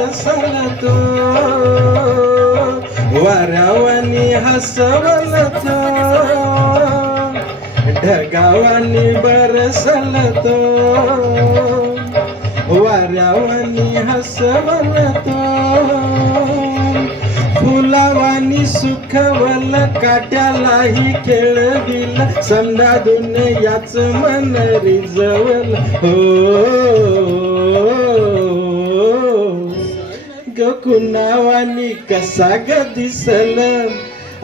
बरसल तो वाऱ्यावानी हसवल तो ढगावानी बरसल तो वाऱ्यावानी हसवल तो फुलावानी सुखवल काट्यालाही खेळविल समजादून याच मन रिजवल हो ग कुणावानी कसा ग दिसल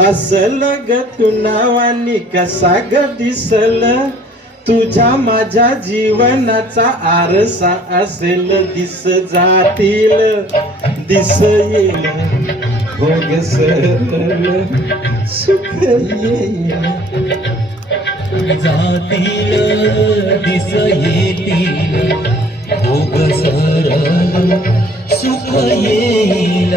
असल ग कुणावानी कसा ग दिसल तुझ्या माझ्या जीवनाचा आरसा असेल दिस जातील दिस येईल भोग सरळ सुख येईल जातील दिस येतील भोग सरळ सुख येईल